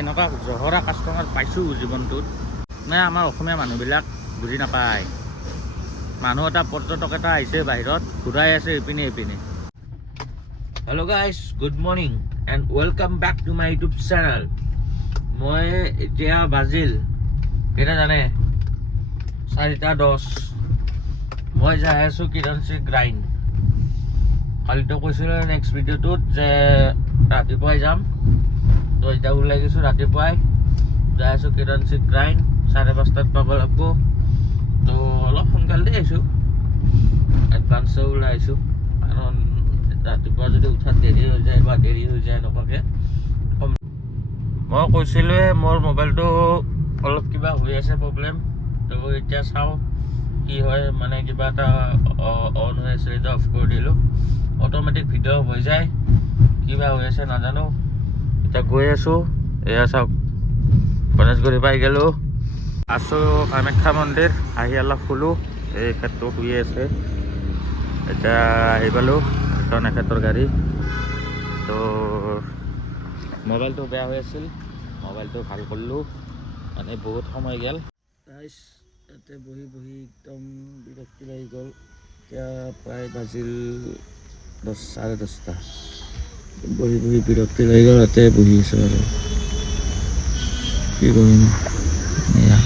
এনেকুৱা জহৰা কাষ্টমাৰ পাইছোঁ জীৱনটোত নাই আমাৰ অসমীয়া মানুহবিলাক বুজি নাপায় মানুহ এটা পৰ্যটক এটা আহিছে বাহিৰত ঘূৰাই আছে ইপিনে ইপিনে hello' guys good morning and welcome back to my YouTube channel মই এতিয়া বাজিল কেইটা জানে 4:10 মই যাই আছোঁ কিৰণচি গ্ৰাইণ্ড কালিতো কৈছিলোঁ নেক্সট ভিডিঅ'টোত যে ৰাতিপুৱাই যাম তো এতিয়া ওলাই গৈছোঁ ৰাতিপুৱাই যাই আছোঁ কিৰণচি গ্ৰাইণ্ড 5:30 পাব লাগিব তো অলপ সোনকালে আহিছোঁ এডভান্সে ওলাই আহিছোঁ কাৰণ ৰাতিপুৱা যদি উঠাত দেৰি হৈ যায় বা দেৰি হৈ যায় এনেকুৱাকৈ মই কৈছিলোঁৱে মোৰ মোবাইলটো অলপ কিবা হৈ আছে প্ৰব্লেম তো এতিয়া চাওঁ কি হয় মানে কিবা এটা অন হৈ আছে এতিয়া অফ কৰি দিলোঁ অট'মেটিক ভিডিঅ' হৈ যায় কিবা হৈ আছে নাজানো এতিয়া গৈ আছোঁ এয়া চাওক গণেশগুৰি পাই গ'লোঁ আছোঁ কামাখ্যা মন্দিৰ আহি অলপ শুলোঁ এই ক্ষেত্ৰত শুই আছে এতিয়া আহি পালোঁ এখন এখেতৰ গাড়ী তো মোবাইলটো বেয়া হৈ আছিল মোবাইলটো ভাল কৰিলোঁ মানে বহুত সময় গ'ল ইয়াতে বহি বহি একদম বিৰক্তি লাগি গ'ল এতিয়া প্ৰায় বাজিল 10:30 বহি বহি বিৰক্তি লাগি গ'ল ইয়াতে বহি আছোঁ আৰু কি কৰিম এয়া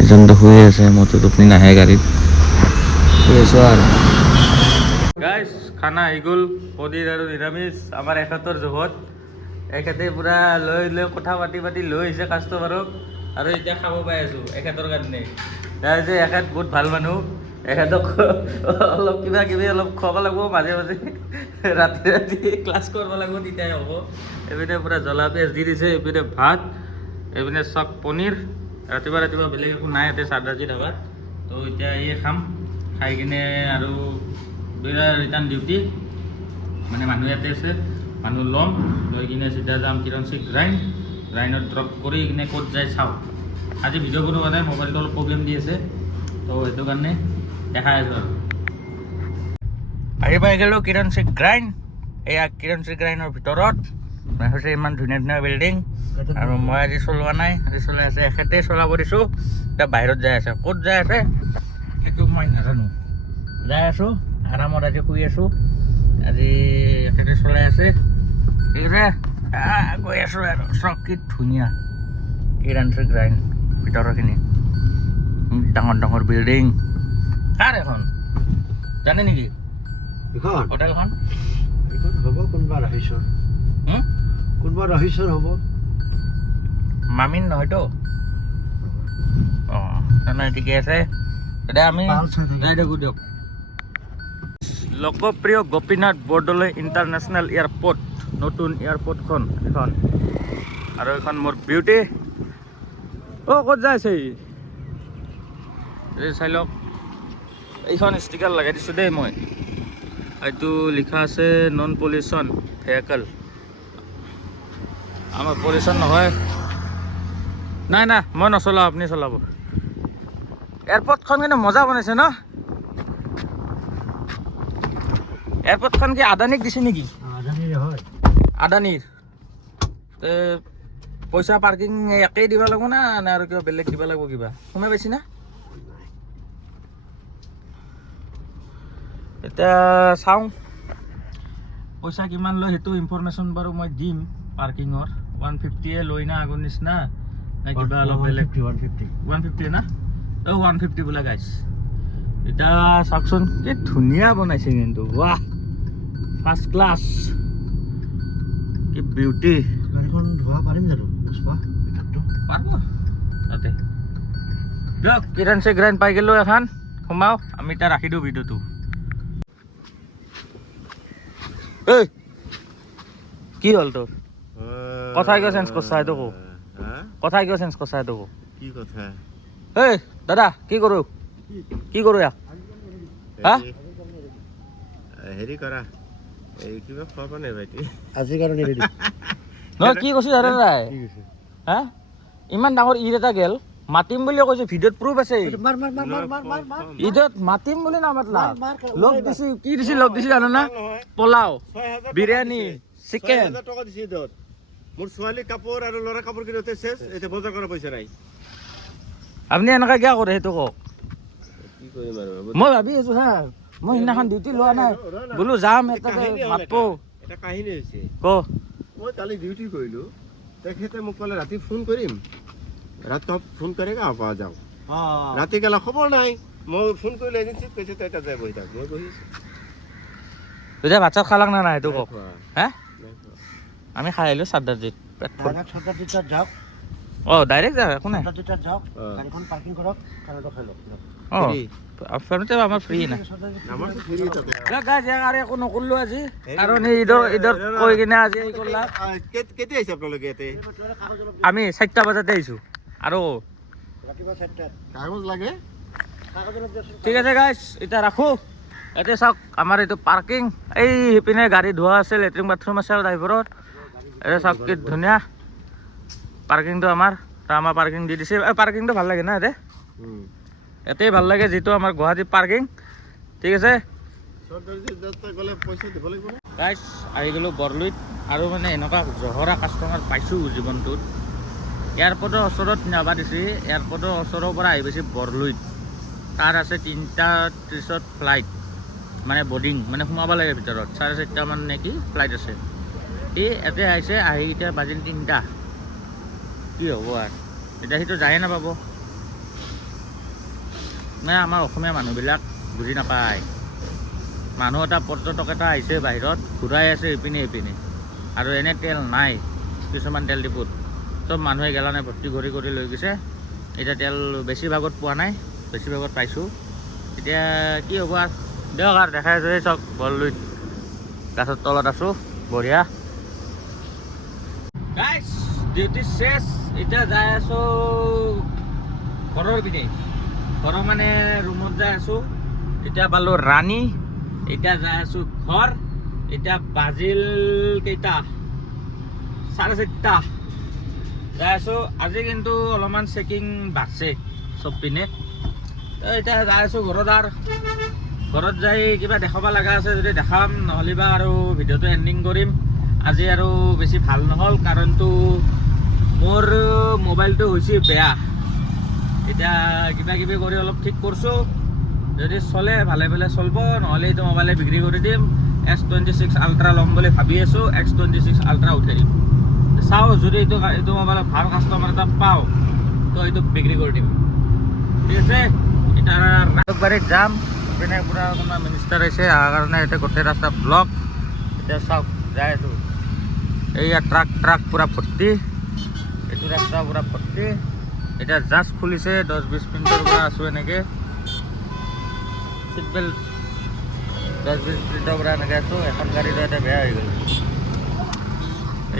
এজনটো শুই আছে মোৰতো টোপনি নাহে গাড়ীত শুই আছোঁ আৰু গাইজ খানা আহি গ'ল পনীৰ আৰু নিৰামিষ আমাৰ এখেতৰ জোখত এখেতে পূৰা লৈ লৈ কথা পাতি পাতি লৈ আহিছে কাষ্টমাৰক আৰু এতিয়া খাব পাই আছোঁ এখেতৰ কাৰণে যে এখেত বহুত ভাল মানুহ এখেতক অলপ কিবা কিবি অলপ খুৱাব লাগিব মাজে মাজে ৰাতি ৰাতি ক্লাছ কৰিব লাগিব তেতিয়াই হ'ব এইপিনে পূৰা জ্বলা পিঁয়াজ দি দিছে এইপিনে ভাত এইপিনে চক পনীৰ ৰাতিপুৱা ৰাতিপুৱা বেলেগ একো নাই ইয়াতে চাৰদাজি ধাবাত তো এতিয়া এই খাম খাই কিনে আৰু ৰিটাৰ্ণ ডিউটি মানে মানুহ ইয়াতে আছে মানুহ ল'ম লৈ কিনে চিধা যাম কিৰণচি গ্ৰাইণ্ডত ড্ৰপ কৰি কিনে ক'ত যায় চাওঁ আজি ভিডিঅ' কৰিব নাই মোবাইলটো অলপ প্ৰব্লেম দি আছে তো সেইটো কাৰণে দেখাই আছোঁ আৰু আহি পাই গ'লোঁ কিৰণচি গ্ৰাইণ্ড এয়া কিৰণচি গ্ৰাইণ্ডৰ ভিতৰত হৈছে ইমান ধুনীয়া ধুনীয়া বিল্ডিং আৰু মই আজি চলোৱা নাই আজি চলাই আছে এখেতে চলাব দিছোঁ এতিয়া বাহিৰত যাই আছে ক'ত যাই আছে সেইটো মই নাজানো যাই আছোঁ আৰামত আজি শুই আছোঁ আজি এখেতে চলাই আছে ঠিক আছে গৈ আছোঁ আৰু চব কি ধুনীয়া কিৰণচি গ্ৰাইণ্ড ভিতৰৰখিনি ডাঙৰ ডাঙৰ বিল্ডিং কাৰ এখন জানে নেকি হোটেলখন হ'ব কোনোবা ৰহিছৰ হ'ব মামিন নহয়তো অঁ তেনেহ'লে ঠিকে আছে এতিয়া আমি যাই থাকোঁ দিয়ক লোকপ্ৰিয় গোপীনাথ বৰদলৈ ইণ্টাৰনেশ্যনেল এয়াৰপৰ্ট নতুন এয়াৰপৰ্টখন এখন আৰু এখন মোৰ বিউটি অঁ ক'ত যাই আছে এই চাই লওক এইখন ষ্টিকাৰ লগাই দিছোঁ দেই মই এইটো লিখা আছে নন পলিউশ্যন ভেহিকল আমাৰ পলিউশ্যন নহয় নাই নাই মই নচলাওঁ আপুনি চলাব এয়াৰপৰ্টখন কিন্তু মজা বনাইছে ন এয়াৰপৰ্টখন কি আদানীক দিছে নেকি আদানীৰ পইচা পাৰ্কিং একেই দিব লাগিব না আৰু কিবা বেলেগ দিব লাগিব কিবা সোমাই পাইছি না এতিয়া চাওঁ পইচা কিমান লয় সেইটো ইনফৰমেশ্যন বাৰু মই দিম পাৰ্কিঙৰ 150 লৈ না আগৰ নিচিনা নে কিবা অলপ বেলেগ 150 না 150 বোলে গাইছ এতিয়া চাওকচোন কি ধুনীয়া বনাইছে কিন্তু ৱাহ ফাৰ্ষ্ট ক্লাছ কি বিউটি গাড়ীখন ধোৱা পাৰিম জানো পাৰিব তাতে দিয়ক কিৰণচি গ্ৰাইণ্ড পাই গ'লোঁ এখন সোমাওঁ আমি এতিয়া ৰাখি দিওঁ ভিডিঅ'টো এই কি হ'ল তোৰ কথা কিয় চেঞ্জ কৰিছা এইটো কওঁ কথা কিয় চেঞ্জ কৰিছা এইটো কওঁ কি কথা এই দাদা কি কৰোঁ ইয়াক হা হেৰি কৰা এই কিবা খোৱাব নাই ভাইটি আজি কাৰণে নহয় কি কৈছোঁ জানে নাই হা ইমান ডাঙৰ ঈদ এটা গেল মাতিম বুলি কৈছে ভিডিঅ'ত প্ৰুফ আছে ঈদত মাতিম বুলি নামাতলা লগ দিছি কি দিছি লগ দিছি জানো না পোলাও বিৰিয়ানী চিকেন মোৰ ছোৱালী কাপোৰ আৰু ল'ৰা কাপোৰ কিনোতে শেষ এতিয়া বজাৰ কৰা পইচা নাই আপুনি এনেকৈ কিয় কৰে সেইটো কওক কি কৰিম আৰু মই ভাবি আছোঁ হা মই সেইদিনাখন ডিউটি লোৱা নাই বোলো যাম এটা মাতবো এটা কাহিনী হৈছে ক মই কালি ডিউটি কৰিলোঁ তেখেতে মোক ক'লে ৰাতি ফোন কৰিম ৰাতি ফোন কৰেগা আপা যাওঁ ৰাতি গেলা খবৰ নাই মই ফোন কৰিলোঁ এজেঞ্চিত কৈছে তই তাত যাই বহি থাক মই বহি আছোঁ এতিয়া ভাত চাত খালাক না নাই সেইটো কওক খোৱা হে নাই খোৱা আমি খাই আহিলোঁ চাদ্দাৰজিত পেট ফুল চাদ্দাৰজিত যাওক অঁ ডাইৰেক্ট যাওক একো নাই চাদ্দাৰজিত যাওক গাড়ীখন পাৰ্কিং কৰক খানাটো খাই লওক অঁ ফেমিলিতে আমাৰ ফ্ৰী নাই আমাৰতো ফ্ৰী থাকে আৰু একো নকৰিলোঁ আজি কাৰণ ঈদৰ কৈ কিনে আজি এই কৰলাক কেতিয়া আহিছে আপোনালোকে ইয়াতে আমি 4টা বজাতে আহিছোঁ আৰু ৰাতিপুৱা 4টাত কাগজ লাগে কাগজ অলপ দিয়কচোন ঠিক আছে গাইছ এতিয়া ৰাখোঁ এতিয়া চাওক আমাৰ এইটো পাৰ্কিং এই সিপিনে গাড়ী ধোৱা আছে লেট্ৰিন বাথৰুম আছে আৰু ড্ৰাইভাৰৰ এতিয়া চাওক কি ধুনীয়া পাৰ্কিংটো আমাৰ পাৰ্কিং দি দিছে পাৰ্কিংটো ভাল লাগে না ইয়াতেই ভাল লাগে যিটো আমাৰ গুৱাহাটী পাৰ্কিং ঠিক আছে গাইছ আহি গ'লোঁ বৰলুইত আৰু মানে এনেকুৱা জহৰা কাষ্টমাৰ পাইছোঁ জীৱনটোত এয়াৰপৰ্টৰ ওচৰত নাবা দিছে এয়াৰপৰ্টৰ ওচৰৰ পৰা আহি পাইছে বৰলুইত তাৰ আছে 3:30 ফ্লাইট মানে বৰ্ডিং মানে সোমাব লাগে ভিতৰত 4:30 মান নেকি ফ্লাইট আছে সি ইয়াতে আহিছে আহি এতিয়া বাজিল 3টা কি হ'ব আৰু এতিয়া সিটো যায়ে নাপাব নাই আমাৰ অসমীয়া মানুহবিলাক বুজি নাপায় মানুহ এটা পৰ্যটক এটা আহিছে বাহিৰত ঘূৰাই আছে ইপিনে ইপিনে আৰু এনে তেল নাই কিছুমান তেল ডিপুত চব মানুহে গেলানে ভৰ্তি কৰি কৰি লৈ গৈছে এতিয়া তেল বেছিভাগত পোৱা নাই বেছিভাগত পাইছোঁ এতিয়া কি হ'ব আৰু দিয়ক আৰু দেখাই আছোঁ এই চাওক বৰলুইত গাছৰ তলত আছোঁ বঢ়িয়া গাইছ ডিউটি শেষ এতিয়া যাই আছোঁ ঘৰৰ পিনে ঘৰৰ মানে ৰুমত যাই আছোঁ এতিয়া পালোঁ ৰাণী এতিয়া যাই আছোঁ ঘৰ এতিয়া বাজিল কেইটা 4:30 যাই আছোঁ আজি কিন্তু অলপমান চেকিং বাঢ়ছে চব পিনে এতিয়া যাই আছোঁ ঘৰত আৰু ঘৰত যাই কিবা দেখাব লগা আছে যদি দেখাম নহ'লে বা আৰু ভিডিঅ'টো এণ্ডিং কৰিম আজি আৰু বেছি ভাল নহ'ল কাৰণটো মোৰ মোবাইলটো হৈছে বেয়া এতিয়া কিবা কিবি কৰি অলপ ঠিক কৰিছোঁ যদি চলে ভালে ভালে চলিব নহ'লে এইটো মোবাইলে বিক্ৰী কৰি দিম S26 Ultra ল'ম বুলি ভাবি আছোঁ X26 Ultra উঠাই দিম চাওঁ যদি এইটো মোবাইলত ভাল কাষ্টমাৰ এটা পাওঁ তো এইটো বিক্ৰী কৰি দিম ঠিক আছে এতিয়া ৰাজবাৰীত যাম পিনে পূৰা কোনোবা মিনিষ্টাৰ আহিছে অহাৰ কাৰণে এতিয়া গোটেই ৰাস্তা ব্লক এতিয়া চাওক যাই আছোঁ এইয়া ট্ৰাক পূৰা ভৰ্তি এইটো ৰাস্তা পূৰা ভৰ্তি এতিয়া জাষ্ট খুলিছে 10-20 মিনিটৰ পৰা আছোঁ এনেকৈ চিট বেল্ট 10-20 মিনিটৰ পৰা এনেকৈ আছোঁ এখন গাড়ীটো এতিয়া বেয়া হৈ গ'ল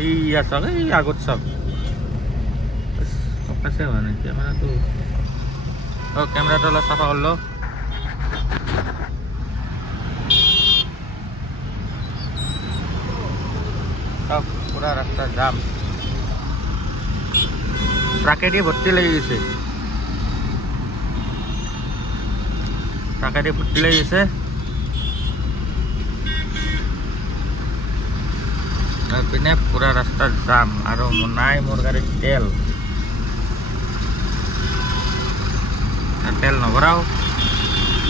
এইয়া চাওক এই আগত চাওক আছে মানে কেমেৰাটো অঁ কেমেৰাটো অলপ চাফা কৰিলোঁ চাওক পুৰা ৰাস্তা যাম ট্ৰাকেদি ভৰ্তি লাগি গৈছে ট্ৰাকেদি ভৰ্তি লাগি গৈছে পিনে পুৰা ৰাস্তাত যাম আৰু নাই মোৰ গাড়ীত তেল নভৰাও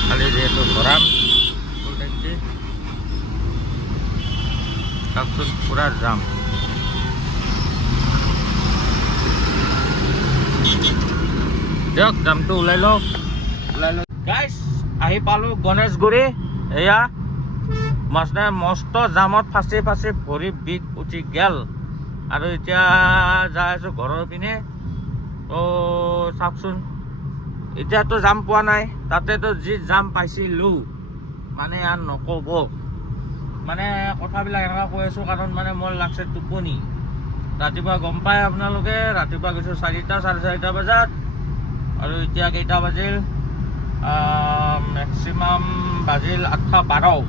খালি যিহেতু ভৰাম ফুল টেংকি চাওকচোন পুৰা যাম দিয়ক জামটো ওলাই লওক গাইছ আহি পালোঁ গণেশগুৰি এয়া মানে মস্ত জামত ফাঁচি ভৰি বিষ উঠি গেল আৰু এতিয়া যাই আছোঁ ঘৰৰ পিনে তো চাওকচোন এতিয়াতো জাম পোৱা নাই তাতেতো যি জাম পাইছিলোঁ মানে আৰু নক'ব মানে কথাবিলাক এনেকুৱা কৈ আছোঁ কাৰণ মানে মোৰ লাগছে টোপনি ৰাতিপুৱা গম পায় আপোনালোকে ৰাতিপুৱা গৈছোঁ 4টা 4:30 বজাত আৰু এতিয়া কেইটা বাজিল মেক্সিমাম বাজিল 8:12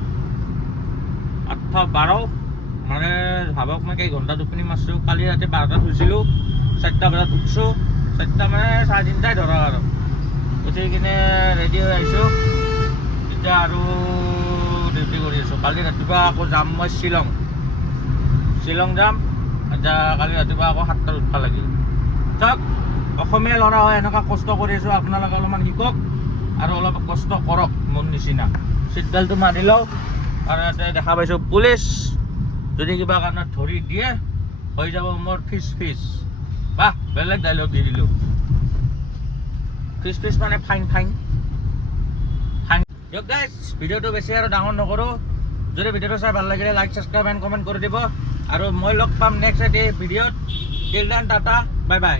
মানে ভাবক মই কেই ঘণ্টা টোপনি মাৰিছোঁ কালি ৰাতি 12টাত শুইছিলোঁ 4টা বজাত উঠিছোঁ 4টা মানে 3:30 ধৰা আৰু উঠি কিনে ৰেডি হৈ আহিছোঁ এতিয়া আৰু ডিউটি কৰি আছোঁ কালি ৰাতিপুৱা আকৌ যাম মই শ্বিলং যাম এতিয়া কালি ৰাতিপুৱা আকৌ 7টাত উঠিব লাগিল। চাওক অসমীয়া ল'ৰা হয় এনেকুৱা কষ্ট কৰি আছোঁ, আপোনালোকে অলপমান শিকক আৰু অলপ কষ্ট কৰক মোৰ নিচিনা। চিট বেল্টটো মাৰি লওঁ আৰু ইয়াতে দেখা পাইছোঁ পুলিচ, যদি কিবা কাৰণত ধৰি দিয়ে হৈ যাব মোৰ ফিচ বাহ, বেলেগ ডাইলগ দি দিলোঁ। ফিচ মানে ফাইন। দিয়ক গাইজ, ভিডিঅ'টো বেছি আৰু ডাঙৰ নকৰোঁ। যদি ভিডিঅ'টো চাই ভাল লাগিলে লাইক, ছাবস্ক্ৰাইব এণ্ড কমেণ্ট কৰি দিব। আৰু মই লগ পাম নেক্সট এটি ভিডিঅ'ত। Till then Tata, bye bye.